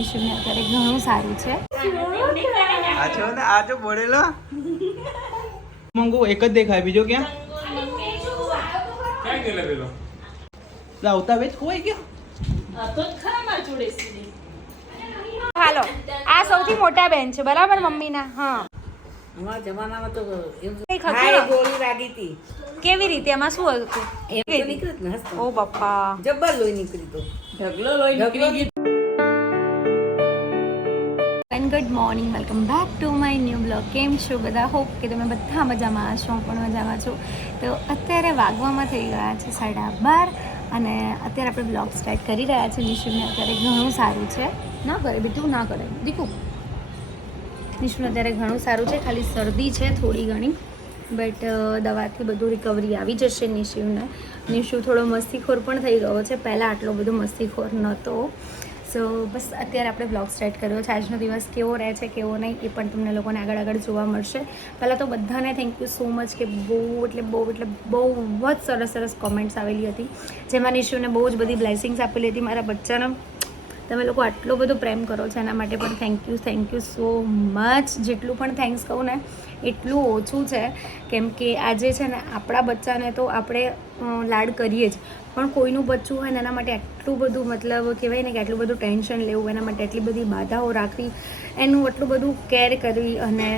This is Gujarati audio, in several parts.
અત્યારે ઘણું સારું છે. આ છો ને આ જો બોલેલો મંગુ એક જ દેખાય બીજો ક્યાં ક્યાં ગયેલા પેલો લાવતા વેચ કોઈ ગયો તો ખામાં જોડે સીધી. હાલો આ સૌથી મોટા બેન છે બરાબર મમ્મીના. હા અમારા જમાનામાં તો એવું કઈ હા, ખબર ગોળી લાગી હતી કેવી રીતે એમાં શું હતું? એમ તો નીકળી જ ને હસતો. ઓ બાપા. જબ્બર લોહી નીકળી તો ઢગલો લોહી નીકળી ગયો. And good morning, welcome back to my new blog. કેમ છો બધા? હોપ કે તમે બધા મજામાં હશો. હું પણ મજામાં છું. તો અત્યારે વાગવામાં થઈ ગયા છે 12:30 અને અત્યારે આપણે બ્લોગ સ્ટાર્ટ કરી રહ્યા છીએ. નિશુને અત્યારે ઘણું સારું છે. ના કરે બીજું ના કરે દીકુ. નિશુને અત્યારે ઘણું સારું છે, ખાલી શરદી છે થોડી ઘણી, બટ દવાથી બધું રિકવરી આવી જશે નિશુને. નિશુ થોડો મસ્તીખોર પણ થઈ ગયો છે, પહેલાં આટલો બધો મસ્તીખોર નહોતો. સો બસ અત્યારે આપણે બ્લોગ સ્ટાર્ટ કર્યો છે. આજનો દિવસ કેવો રહે છે કેવો નહીં એ પણ તમને લોકોને આગળ જોવા મળશે. પહેલાં તો બધાને થેન્ક યુ સો મચ કે બહુ જ સરસ કોમેન્ટ્સ આવેલી હતી, જેમાં નિશુને બહુ જ બધી બ્લેસિંગ્સ આપેલી હતી મારા બચ્ચાને. તમે લોકો આટલો બધો પ્રેમ કરો છો એના માટે પણ થેન્ક યુ સો મચ. જેટલું પણ થેન્ક્સ કહું ને એટલું ઓછું છે, કેમ કે આજે છે ને આપણા બચ્ચાને તો આપણે લાડ કરીએ જ, પણ કોઈનું બચ્ચું હોય ને એના માટે આટલું બધું મતલબ કહેવાય ને કે આટલું બધું ટેન્શન લેવું, એના માટે આટલી બધી બાધાઓ રાખવી, એનું આટલું બધું કેર કરવી, અને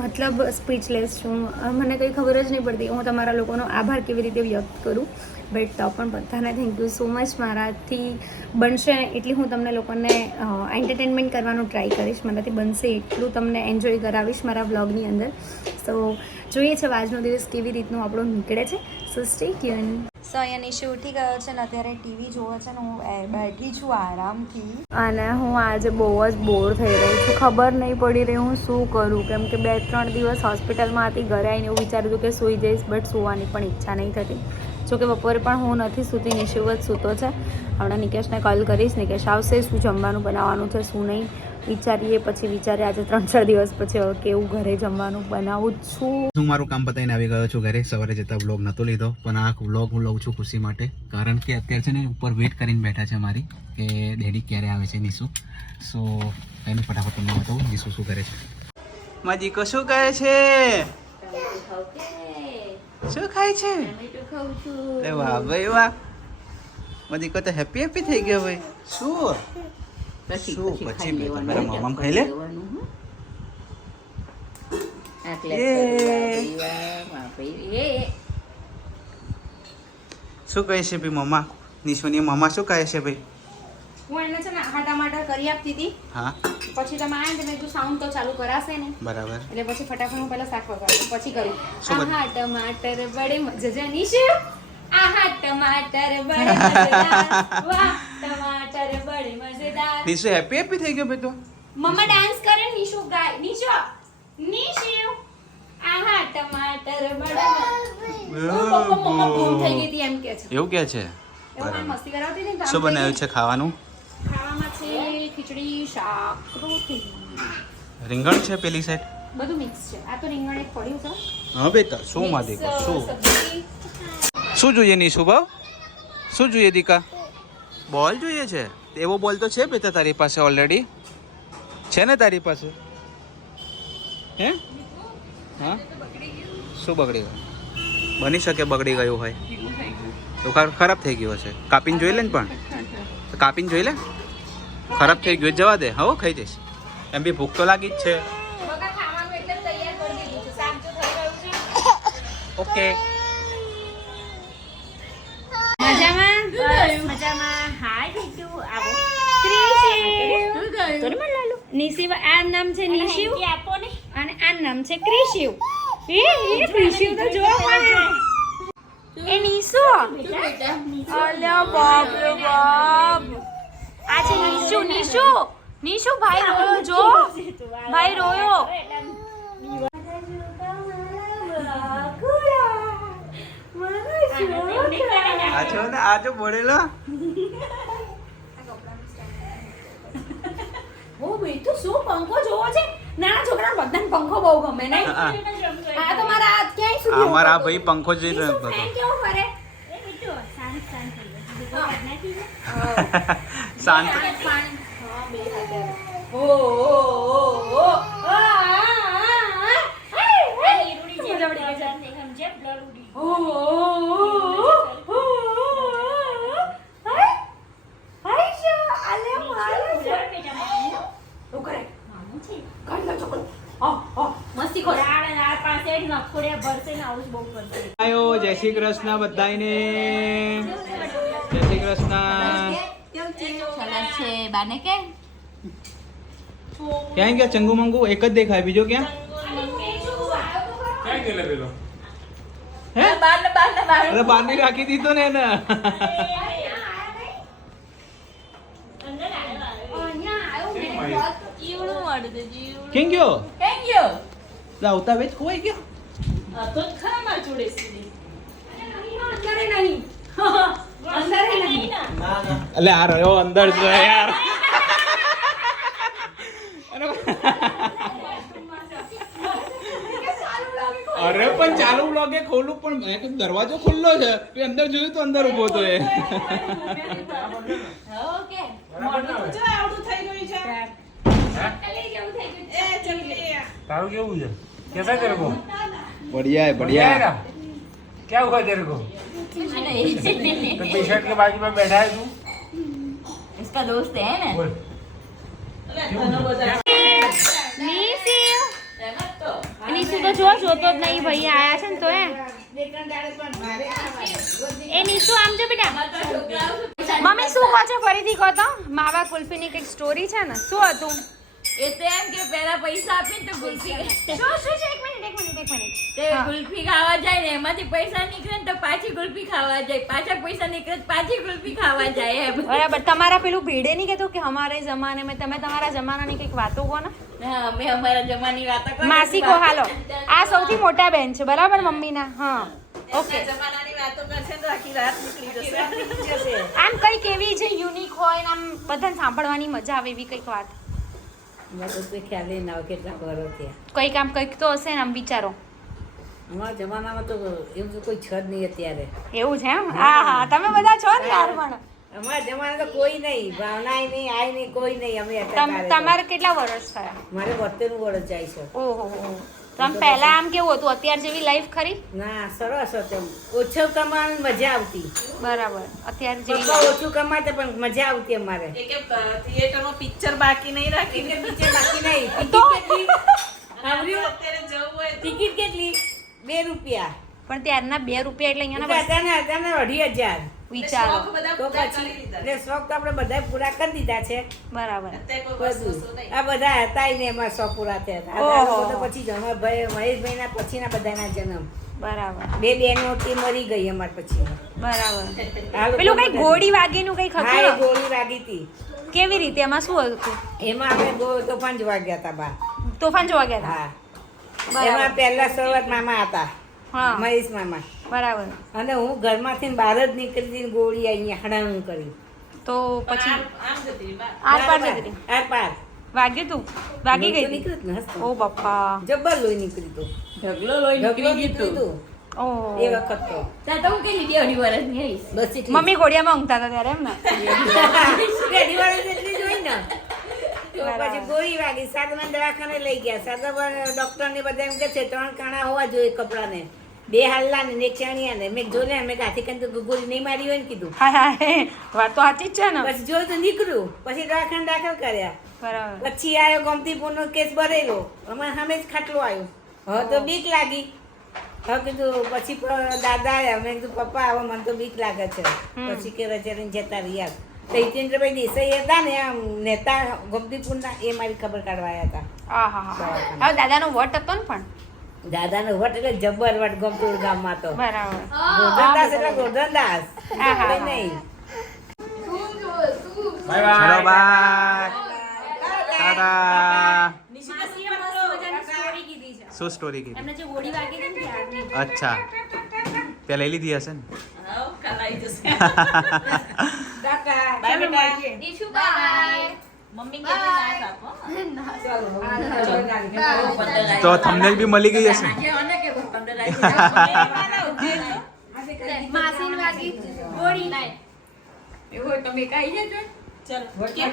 મતલબ સ્પીચલેસ છું. મને કંઈ ખબર જ નહીં પડતી હું તમારા લોકોનો આભાર કેવી રીતે વ્યક્ત કરું. બટ તો પણ બધાને થેન્ક યુ સો મચ. મારાથી બનશે ને એટલી હું તમને લોકોને એન્ટરટેનમેન્ટ કરવાનું ટ્રાય કરીશ. મારાથી બનશે એટલું તમને એન્જોય કરાવીશ મારા વ્લોગની અંદર. સો જોઈએ છે આજનો દિવસ કેવી રીતનું આપણો નીકળે છે. સો સ્ટે ટ્યુન. સો અહીંયા નિશુ ઉઠી ગયો છે ને અત્યારે ટીવી જોવે છે ને હું બેઠી છું આરામથી, અને હું આજે બહુ જ બોર થઈ રહી છું. ખબર નહીં પડી રહી હું શું કરું, કેમ કે 2-3 દિવસ હોસ્પિટલમાં હતી. ઘરે આવીને એવું વિચાર્યું હતું કે સૂઈ જઈશ, બટ સૂવાની પણ ઈચ્છા નહીં થતી. જોકે બપોરે પણ હું નથી સૂતી, નિશુ જ સૂતો છે. હમણાં નિકેશને કોલ કરીશ, નિકેશ આવશે, શું જમવાનું બનાવવાનું છે શું નહીં વિચારીએ. પછી વિચારીએ આજે 3-4 દિવસ પછી હવે કેવું ઘરે જમવાનું બનાવું છું. હું મારું કામ પતાવીને આવી ગયો છું ઘરે. સવારે જતા વ્લોગ નહોતો લીધો, પણ આ વ્લોગ હું લઉં છું ખુશી માટે, કારણ કે અત્યારે છે ને ઉપર વેઇટ કરીને બેઠા છે મારી કે ડેડી ક્યારે આવે છે નિશુ. સો એની ફટાફટ તમને બતાવું નિશુ શું કરે છે. માજી કો શું કહે છે? શું ખાય છે? એ વાહ ભાઈ વાહ, માજી કો તો હેપી થઈ ગયો ભાઈ. શું પછી મારા મામા ખાઈ લે. શું કહે છે ભાઈ મમ્મા? નિશુની મમ્મા શું કહે છે ભાઈ? હું એને છે ને આખા ટમાટર કરી આપતી હતી. હા પછી તમે આયા ને તો સાઉન્ડ તો ચાલુ કરાશે ને, બરાબર. એટલે પછી ફટાફટ હું પહેલા શાક વગાડું પછી કરું. શું આહા ટમાટર બડે મજેદાર. નિશુ આહા ટમાટર બડે મજેદાર, વાહ ટમાટર બડે મજેદાર. નિશુ હેપી થઈ ગયો ભાઈ તો. મમ્મા ડાન્સ કરે, નિશુ ગાય. નિશુ આહા ટમાટર બડે મમ્મા બૂમ થઈ ગઈ હતી એમ કે છે. એવું કે છે? એવું મને મસ્તી કરાવતી હતી ને. શું બનાવ્યું છે ખાવાનું? ખાવામાં છે ખીચડી, શાક, રોટલી, રીંગણ છે પેલી સાઈડ, બધું મિક્સ છે. આ તો રીંગણ એક પડ્યું છે. હા બેટા. શું માં દીકો સબ્જી. શું જોઈએ નિશુ ભાવ? શું જોઈએ દીકા? બોલ જોઈએ છે? એવો બોલ તો છે બેટા તારી પાસે ઓલરેડી છે ને તારી પાસે? હે હા શું બગડી ગયું? બની શકે બગડી ગયું હોય તો ખરાબ થઈ ગયું હશે. કાપીને જોઈ લે ને, પણ કાપીને જોઈ લે. ખરાબ થઈ ગયું જવા દે. હવે ખાઈ જઈશ. એમ બી ભૂખ તો લાગી જ છે. બકા ખાવાનું એકદમ તૈયાર કરી દીધું છે. શાક જો થઈ રહ્યું છે. ઓકે મજામાં. હાય બીટુ આવો. ક્રિશિવ તોરે મને લાલો. નિશિવ આ નામ છે નિશિવ અને આ નામ છે ક્રિશિવ. એ ક્રિશિવ તો જો મને. એ નિશુ. અલ્યા બાપ રે બાપ. આ છે નિશુ ભાઈ રોયો જો. ભાઈ રોયો. આ છો ને આ જો બોલેલો ઓ બેટુ શું પંખો જોવો છે? નાના છોકરાને બધાને પંખો બહુ ગમે નહીં? આ તો મારા હાથ ક્યાંય સુધી. અમારા આ ભાઈ પંખો જ જોઈ રહ્યો હતો. કેવું કરે? શાંત. પાણી. હા બે આયો જય શ્રી કૃષ્ણ બધાને જય શ્રી કૃષ્ણ બાને કે ક્યાં ગયા ચંગુ મંગુ એક જ દેખાય બીજો ક્યાં હે અરે બહાર ની રાખી દીધો ને એને કેમ ગયો લાવતા વેચ ખોવાઈ ગયો અલે આ રહ્યો અંદર છે યાર અરે પણ ચાલુ બ્લોગે ખોલું પણ મેં કીધું દરવાજો ખુલ્લો છે તે અંદર જોયું તો અંદર ઊભો તો એ तारू क्या हुआ कैसा है तेरे को बढ़िया है बढ़िया है क्या हुआ तेरे को तो टी शर्ट के बाजू में बैठा है तू इसका दोस्त है ना बोल નીસુ તો જો જોતો જ નહીં ભાઈ આયા છે ને તો એ નીસુ આમ જો બેટા મમ્મી શું કહો છો ફરીથી કહો તો માવા કુલ્ફીની કઈક સ્ટોરી છે ને શું હતું એ તો એમ કે પહેલા પૈસા આપીને તો ગુલ્ફી શું છે એક મિનિટ તે ગુલ્ફી ખાવા જાય ને એમાંથી પૈસા નીકળે ને તો પાછી ગુલ્ફી ખાવા જાય પાછા પૈસા નીકળે તો પાછી ગુલ્ફી ખાવા જાય એમ બરાબર તમારા પેલું ભીડે નહીં કહેતું કે હમારે જમાને મેં તમે તમારા જમાનાની કંઈક વાતો કહો ને હા અમે અમારા જમાની વાતો કરો માસી કહો હાલો આ સૌથી મોટા બેન છે બરાબર મમ્મીના હા ઓકે જમાનાની વાતો કરશે તો આખી રાત નીકળી જશે આમ કઈક એવી જે યુનિક હોય ને આમ બધાને સાંભળવાની મજા આવે એવી કંઈક વાત મને તો કોઈ ખ્યાલ નહીં ના હોય કેટલા વર્ષ થયા કંઈક આમ કંઈક તો હશે ને આમ વિચારો અમારા જમાનામાં તો એવું તો કોઈ છે જ નહીં અત્યારે એવું છે એમ હા હા તમે બધા છો ને યાર પણ અમારા જમાના તો કોઈ નહીં ભાવનાય નહીં આય નહીં કોઈ નહીં અમે અત્યારે તમારે કેટલા વર્ષ થયા મારે 72 વર્ષ જાય છે ઓહો તમે પહેલા આમ કેવું હતું અત્યાર જેવી લાઈફ ખરી ના સરસ હતું ઓછું કમાવાની મજા આવતી બરાબર અત્યાર જેવી પપ્પા ઓછું કમાતા પણ મજા આવતી અમારે થિયેટરમાં પિક્ચર બાકી નહીં રાખી પિક્ચર બાકી નહીં તો ટિકિટ કેટલી 2 રૂપિયા પણ ત્યારના 2 રૂપિયા એટલે અહીંયાના અત્યારે 2,500 વિચારો તો પછી એટલે શોખ તો આપણે બધા પૂરા કરી દીધા છે બરાબર બધું આ બધા હતા ને એમાં શોખ પૂરા થયા ઓહો. હતા તો પછી જમાભાઈ મહેશભાઈના પછીના બધાના જન્મ બરાબર 2 બહેનો તે મરી ગઈ અમાર પછી બરાબર આ લોકો પેલું કઈ બધા- ઘોડી વાગીનું કઈક હા એ હતું ગોળી વાગી હતી કેવી રીતે એમાં શું હતું એમાં આપણે તોફાન જોવા ગયા હતા બા તોફાન જોવા ગયા હતા હા બરાબર. એમાં પહેલા શરૂઆત મામા હતા હા મહેશ મામા બરાબર અને હું ઘરમાંથી બહાર જ નીકળી હતી ને ગોળી અહીંયા હડાવું કરી તો પછી આર પાર જતી રહી. આર પાર વાગ્યું તું વાગી ગઈ લોહી તો હતી? નીકળ્યું જ ને હસતું. ઓ બાપા જબ્બર લોહી નીકળ્યું હતું. ઢગલો લોહી ઢગલો નીકળી ગયું નીકળ્યું હતું. ઓ એ વખત તો ત્યાં તો હું કેટલી 2.5 વર્ષની આવીશ બસ એટલી. મમ્મી ઘોડિયામાં ઊંઘતા હતા ત્યારે એમ ને પહેલી વાર એટલી જ હોય ને. તો બરાબર. પછી ગોળી વાગી સાતમા દવાખાને લઈ ગયા સાતમા ડોક્ટર ને બધા એમ કે છે 3 કાણા હોવા જોઈએ કપડાને 2 હાલ્લા ને 1 ચાણિયા ને મેં જોયા મેં હાથી કંઈ તો ગોળી નહીં મારી હોય ને કીધું હા હા વાત તો સાચી જ છે ને પછી જોયું તો નીકળ્યું પછી દવાખાને દાખલ કર્યા બરાબર પછી આવ્યો ગમતીપુરનો કેસ ભરેલો અમારે સામે જ ખાટલો આવ્યો હવે તો બીક લાગી હવે કીધું પછી દાદા આવ્યા મેં કીધું પપ્પા હવે મને તો બીક લાગે છે પછી કે રચારીને જતા રહ્યા તો હિતેન્દ્રભાઈ દેસાઈ હતા ને આમ નેતા ગમતીપુરના એ મારી ખબર કાઢવા આવ્યા હતા હા હા હા હવે દાદાનો વટ હતો ને પણ દાદાનો વટ એટલે જબ્બર વટ ગમતુર ગામમાં તો બરાબર ગોરધનદાસ એટલે ગોરધનદાસ હા, હા, કોઈ હા. નહીં बाय ચલો बाय બાય ટાટા શું સ્ટોરી કીધી એમને જે ગોળી વાગી હતી ને ત્યારની. અચ્છા ત્યાં લઈ લીધી હશે ને કલાઈ જશે કાકા બાય ચાલો બેટા. મળીએ. ઈશુ બાય મમ્મી કે નાસ આપો તો થંબનેલ બી મળી ગઈ હશે સાંજે હોય ને કે 15 માસીને વાગી ગોળી એવું હોય તમે કાઈ જજો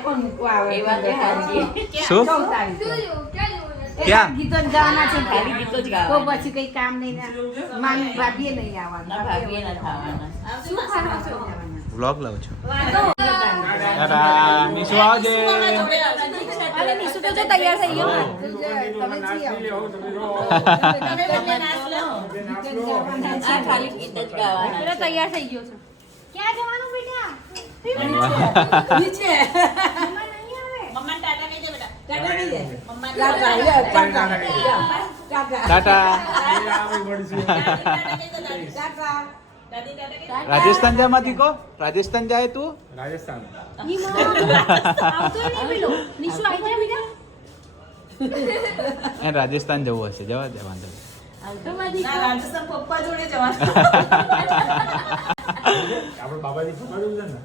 કોણ મૂકવા આવે? એ વાત સાચી. શું 14 તારીખે. ક્યાં? ગીતો જ ગાવાના છે ખાલી ગીતો જ તો ગાવાના. પછી કઈ કામ નહીં ને મામી ભાભીએ નહીં આવવાનું ના ભાભીએ ના થવાના. શું ખાવાનું? વ્લોગ લાવું છું ટાટા નિશુ આવજે અરે નિશુ તો જો તૈયાર થઈ ગયો તમે જી આવો. આ ખાલી ગીત જ ગાવાના. પેલો તૈયાર થઈ ગયો છે ક્યાં જવાનું બેટા નીચે. મમ્મા ટાટા કહી દે બેટા. ટાટા નહીં જાય. મમ્મા ટાટા, ટાટા. ટાટા. ટાટા ટાટા. રાજસ્થાન જા માંથી કહો રાજસ્થાન જાય તું રાજસ્થાન આવતો નહીં પેલો નિશુ આવી જા બેટા રાજસ્થાન જવું હશે જવા દે વાંધો નહીં. આપણે બાબાજી ખબર છે ને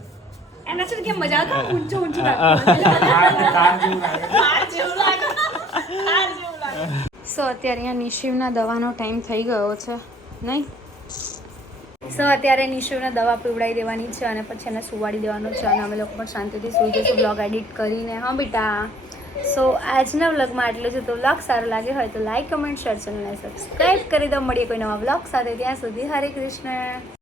એના છે કે મજા આવતો ઊંચો ઊંચો કાર જેવું લાગે સો અત્યારે અહીંયા નિશિવના દવાનો ટાઈમ થઈ ગયો છે નહીં સો અત્યારે નિશિવને દવા પીવડાવી દેવાની છે અને પછી એને સુવાડી દેવાનો છે અને અમે લોકો પણ શાંતિથી સુઈ જઈશું બ્લોગ એડિટ કરીને હા બેટા સો આજના વ્લોગમાં આટલું જ તો વ્લોગ સારો લાગ્યો હોય તો લાઈક કમેન્ટ શેર ચેનલને સબસ્ક્રાઈબ કરી દો મળીએ કોઈ નવા વ્લોગ સાથે ત્યાં સુધી હરે કૃષ્ણ